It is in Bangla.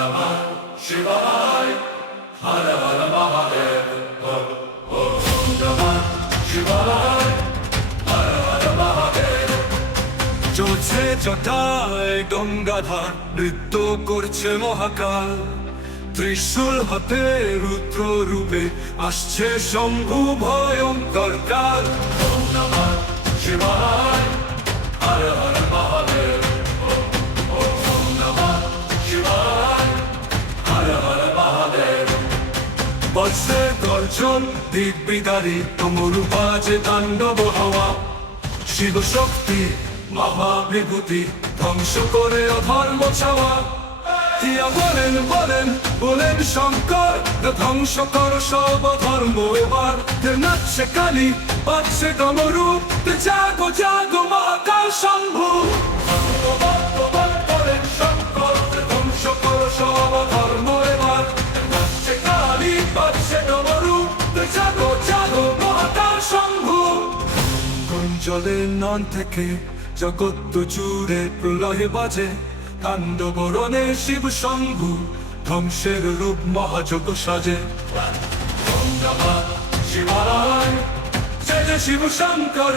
नमः शिवाय हर हर महादेव ओम नमः शिवाय हर हर महादेव চলছে জটায় গঙ্গাধার নৃত্য করছে মহাকাল ত্রিশূল হাতে রুদ্র রূপে আসছে শম্ভু ভয়ঙ্কর কাল ওম নমঃ শিবায় হর হর মহাদেব ওম নমঃ শিবায় হর হর মহাদেব বর্ষে গর্জন দিগ্বিদারী তমরু বাজে তাণ্ডব হওয়া শিব শক্তি মহাবিভূতি ধ্বংস করে অধর্ম ছাওয়া দিয়া বলেন বলেন বলেন শঙ্কর ধ্বংস কর সব ধর্ম এবার নাচছে কালী বাজছে ডমরু জাগো জাগো মহাকাল শম্ভু বলেন শঙ্কর ধ্বংস কর সব ধর্ম এবার নাচছে কালী বাজছে ডমরু জাগো জাগো মহাকাল শম্ভু জলের নন থেকে জগৎ জুড়ে প্রলয়ে বাজে তাণ্ডবরণে শিব শম্ভু ধ্বংসের রূপ মহাযজ্ঞ সাজে ওম নমঃ শিবায় জয় জয় শিব শঙ্কর